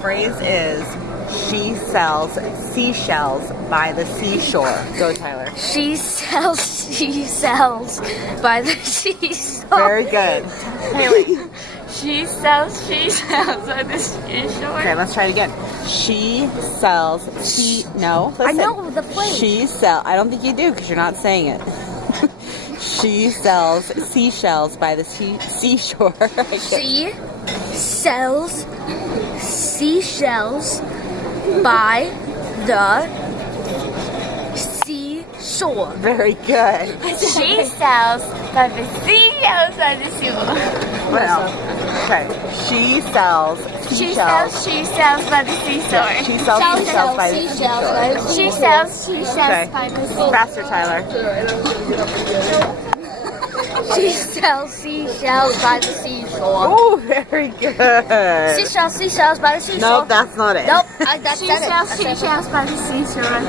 phrase is, she sells seashells by the seashore. Go, Tyler. She sells seashells by the seashore. Very good. Haley. She sells seashells by the seashore. Okay, let's try it again. She sells no, listen. I know the phrase. I don't think you do because you're not saying it. She sells seashells by the seashore. She sells seashells by the seashore. Very good. She sells by the seashells by the seashore. Well, okay. She sells seashells. She sells by the seashore. She sells seashells by the seashore. She sells seashells Okay. by the seashore. Faster, Tyler. She sells seashells by the seashore. Oh, very good. She sells seashells by the seashore. Nope, that's not it. Nope, that's it. She sells seashells by the seashore.